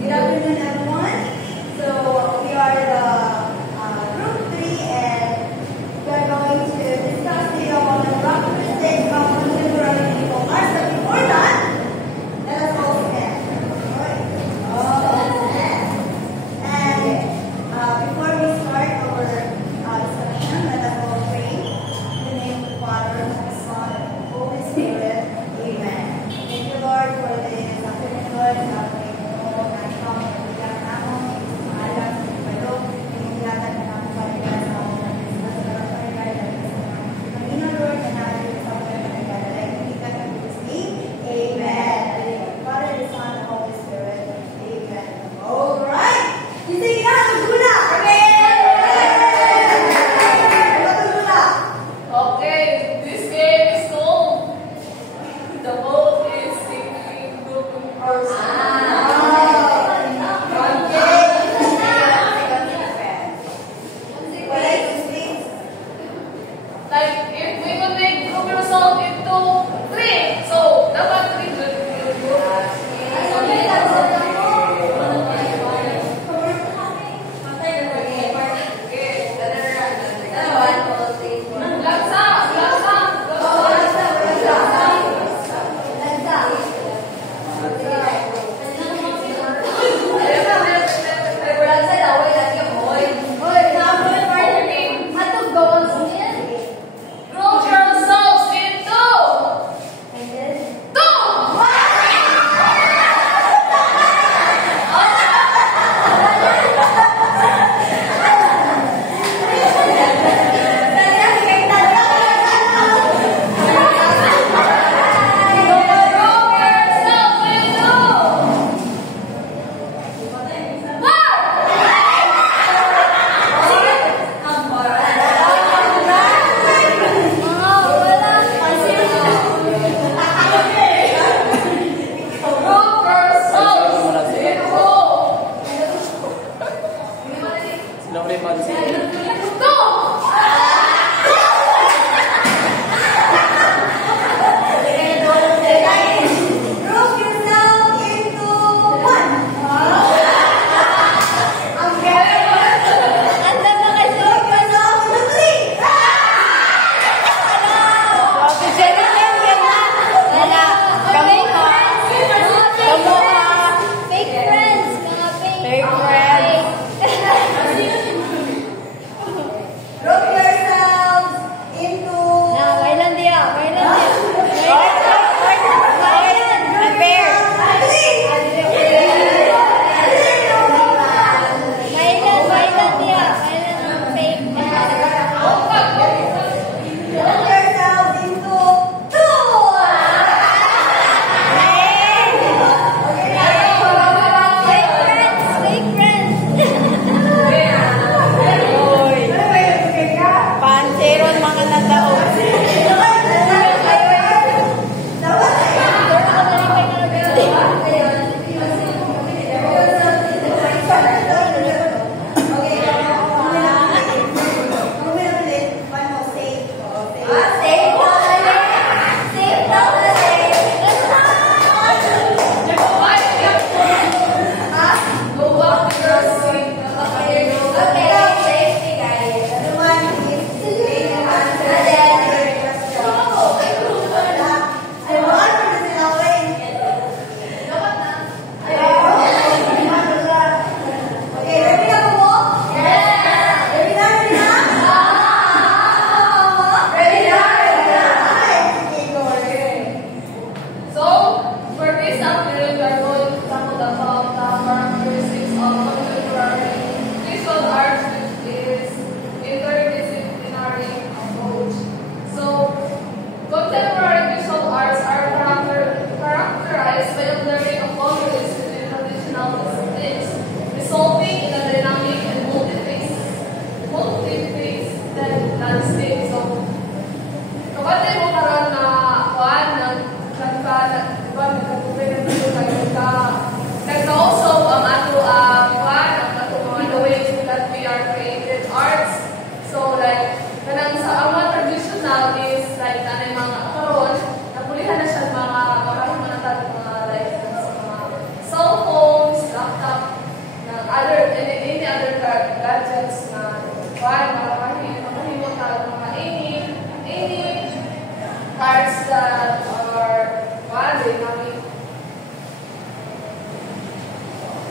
Good afternoon, everyone. So we are the group 3, and we are going to discuss today about the characteristics of contemporary people arts. But before that, let us all stand. And before we start our discussion, let us all pray in the name of the Father, the Son, and the Holy Spirit. Amen. Thank you, Lord, for this afternoon, Lord.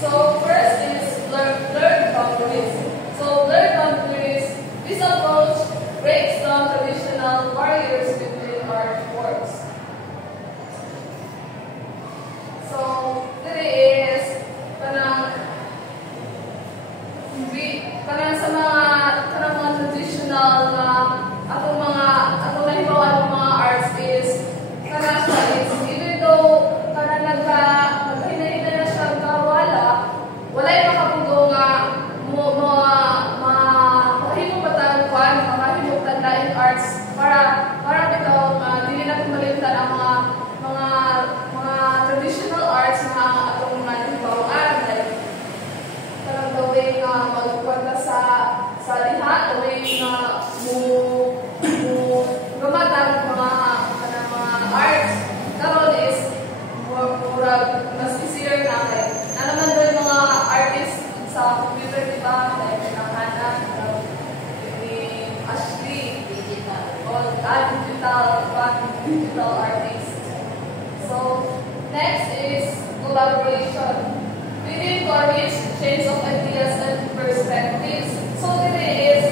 So first is blurred boundaries. So blurred boundaries, this approach breaks down traditional barriers between art forms. So there is kanang sa mga traditional na atong nahibaw ang mga arts is kanang siya is even though kanang naghinahina na siya wala yung makapugo nga makahimong matagpuan, makahimong tandaan arts para bitaw dili na kumalimtan ang mga traditional arts na atong nahibawan like parang the way nga magkwenta sa lihat, the way nga gamatang mga arts karon is murag mas easier na like naman doon mga artists sa computer, diba? Like Hannah, ni Ashley, digital artists. So next is collaboration. We need to reach change of ideas and perspectives. So this is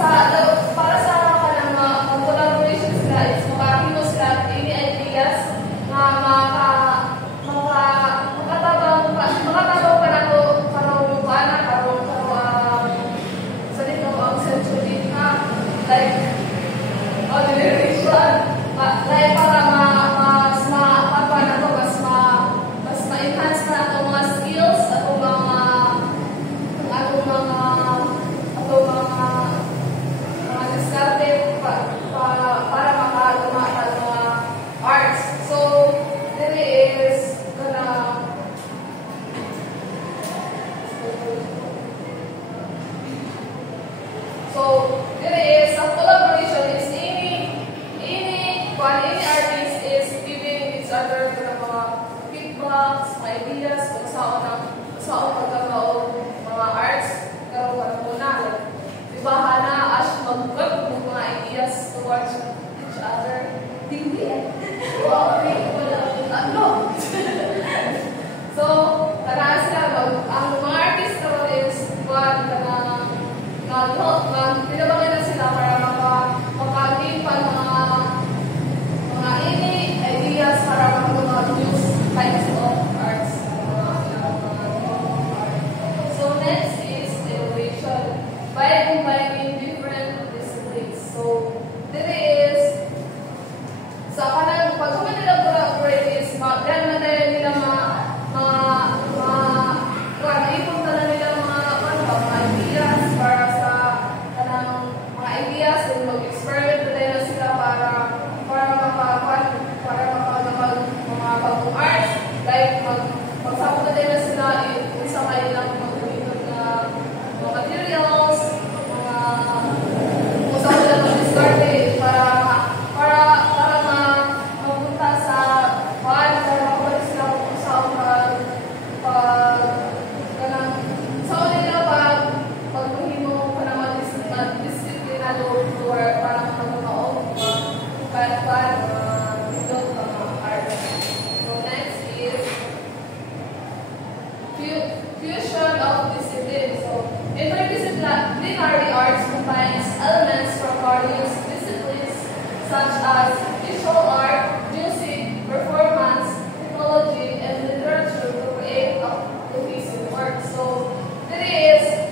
para sa kanang collaboration sila is makahimo sila any ideas na makatabang pa nato karong sa dito ang century na like generation like para mas ma-enhance na ato mga skills ato mga diskarte para makagama ang mga arts. So there is a collaboration is any artist is giving each other mga feedbacks, ideas kung saan pagkakaon mga arts karon muna diba Hana as mag-work ng mga ideas towards each other hindi so kanaan sila ang mga artist karon is pinabagay na sila para makaging pa mga ideas para mga new types of arts. So next is innovation by combining different disciplines. So there is sa kanang pag nila collaborate is dan na nila ipon na nila mga ideas para sa kanang mga ideas and mag-experiment na sila para mga bagong arts like magsabot na sila kung sa kanilang magulitod na mga materials kung saan sila mag-discarte para mapunta sa para makabalik sila kung saan pagmuhimo ka naman disiplinado para magmamaong fusion of disciplines. So, interdisciplinary arts combines elements from various disciplines such as visual art, music, performance, technology, and literature to create a cohesive work. So, there is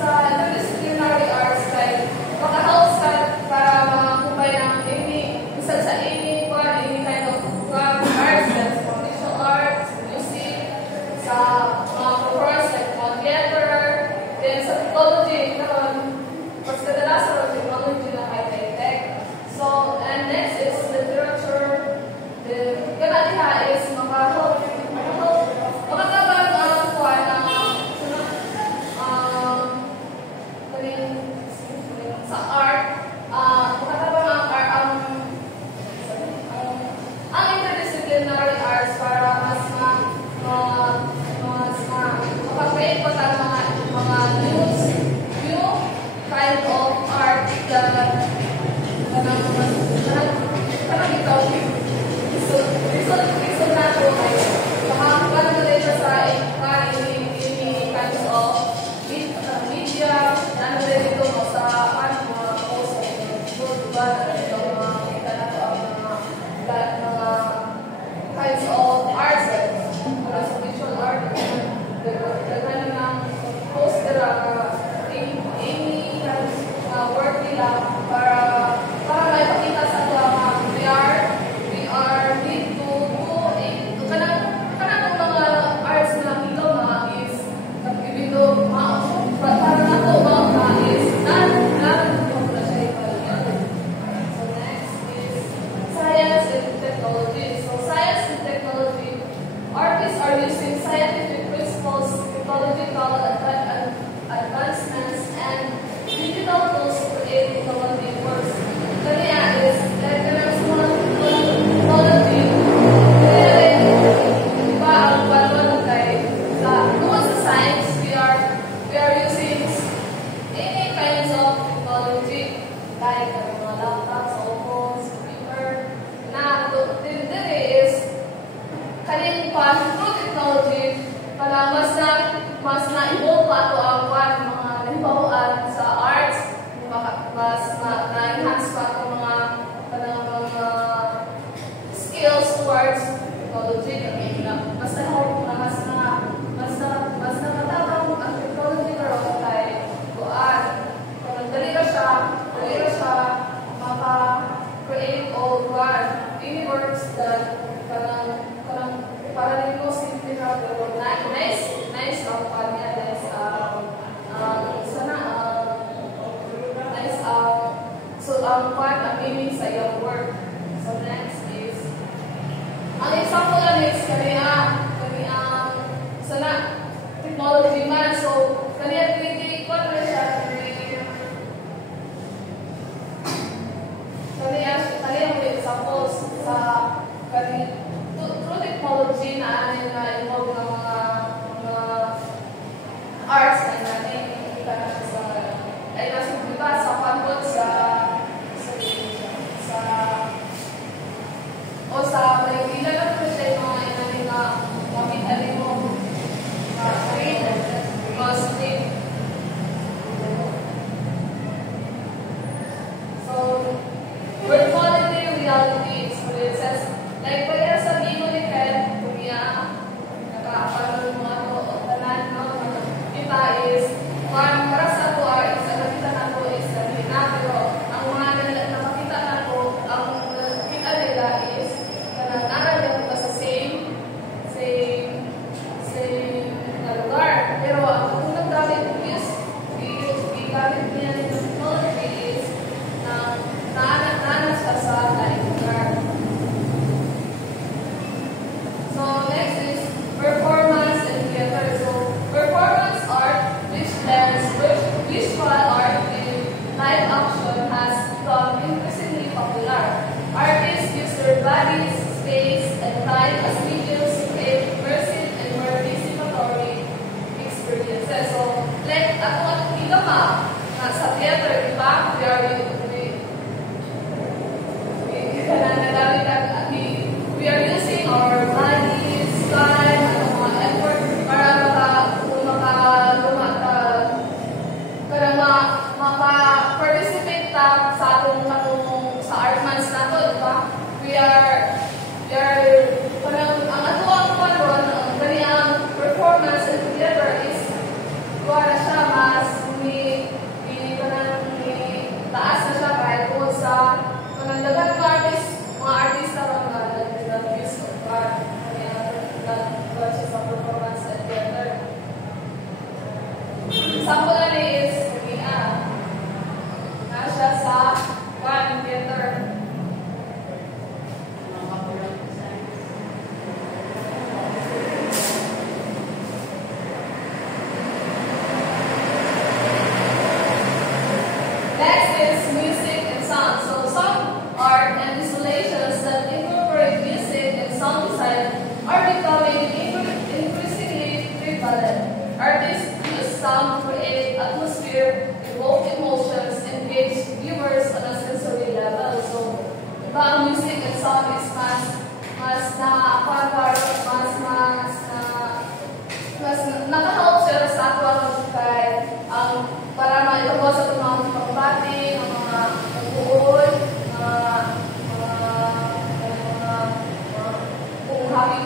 sa interdisciplinary arts like makahelp sa para makakumbay ng isa sa any kind of arts like visual arts, music, sa mga performance like mga theater, then sa technology, mas kadalasan ang technology na high-tech. of arts, para sa visual art, daghan ng poster, any work nila para may pakita sa we are need to do kanang mga arts na ito is even though para na to is not na siya ipalitan. So next is science and technology. So science and technology, artists are using scientific principles, technological advancements, and digital tools to create innovative works. Kanya is there's one technology. Diba ang balon kay sa science we are using any kinds of technology like mga laptops, phones, computer. Na there is kaning through technology para mas na-evolve pa ito ang mga nahibawan sa arts, mas na-enhance pa ito mga skills towards technology. Mas nakatabang ang technology karon kay kuan. Kung dali ra siya maka-create o kuan any works that para rin mo simple na pero nice ang kuan niya, nice so ang kuan ang meaning sa iyong work. So next is ang example lang is kaniya sana technology man. So kaniya 3D kuan na siya kaniya mo examples sa through technology na involved ng mga arts na natin kita na sa ay nasa diba sa panhod sa Malaysia na po siya yung mga inanin na makita rin mo positive. So virtuality reality experiences like kaya sa dino ni Ken kuya nakapanood mo tanan kita is para sa to ay sa nakita nato is pero ang mga nakakita nato ang kita nila is nararamdaman ko sa same lugar. Pero ang unang gamit is gamit niya ng technology is naanak siya sa laing lugar. So next is performance and theater. So performance art, which blends visual art and live action, has become increasingly popular. Artists use their bodies, space, and time as mediums to create immersive and more participatory experiences. So like ako igama sa theater, di ba? We are using our bodies, time, mga effort para maka-participate sa atong sa art months nato, di ba? We are parang ang atuang panon ang kaniyang performance and theater is kuwara siya mas taas na siya kahit tungkol sa panandagan mga artista mga nag-use of art kaya siya sa performance and theater. Example na is na siya sa one theater. Next is music and sound. So some art and installations that incorporate music and sound design are becoming increasingly prevalent. Artists use sound to create atmosphere, evoke emotions, engage viewers on a sensory level. So diba ang music and sound is mas naka-help sila sa ato kay para mailabas sa mga pagbati, mga pagbuhol, kung happy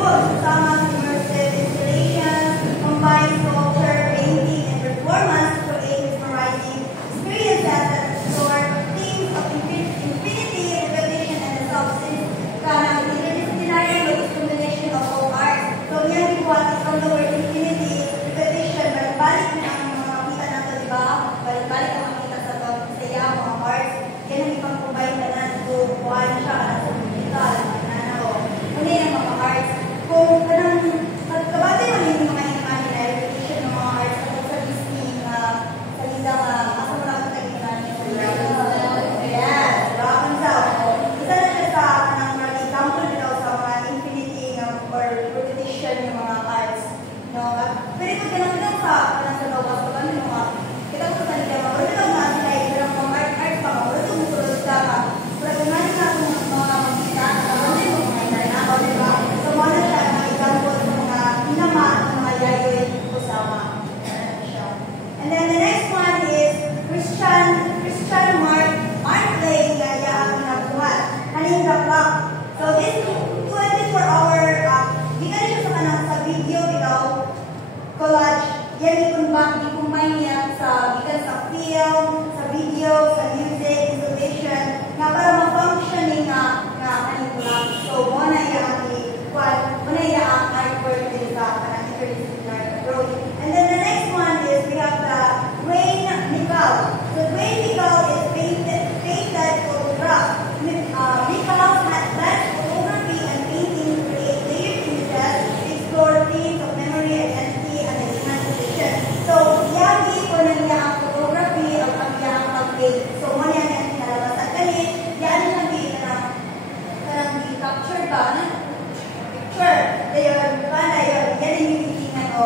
group sama immersive installation, combined sculpture, painting, and performance to create mesmerizing experiences that explore themes of infinity, repetition, and the substance. Kanang interdisciplinary with its combination of all arts. So, yan yung what is from the word infinity, repetition, balik-balik na ang mga makita nato, di ba? Balik-balik ang makita sa saya, mga arts. Yan ang ipang-combine na na to buwan siya sa digital, muna yung mga arts. Kung kanang kabate man yung mga inaani na repetition ng mga arts at sa Disney sa lidang asa mo lang sa yes, Rapunzel. Isa na siya sa kanang example nila sa mga infinity or repetition ng mga arts. No? Pero ito ganang sa kanang sa bawas ko kami mga kita ko sa nila mga wala lang natin ay ilang mga art pa mga wala itong musulod ka pero kung natin na itong mga makita wala yung mga inarinabaw diba? So muna siya na example sa mga inama at mga yayoy kusama. And then the next one is Christian Mark playing yaya ang nagbuhat. Haling the clock. So this 24-hour di ka rin siya sa kanang sa video ikaw collage. Yan i-combine niya sa gikan sa film, sa video, sa music, installation, nga para ma-functioning nga kanila. So, muna iya ang artwork din sa kanang interdisciplinary approach. And then the next one is we have the Dwayne Nicol. So, Dwayne Nicol is painted photograph. Nicol has less photography and painting to create layered images, explore themes of memory, identity, and imagination. So, yagi ko na niya ang photography o ang iyang pag-paint. So, muna yan ang pinalabas at kalit, yan ang kanang capture ba? Picture. Yan yung titingan o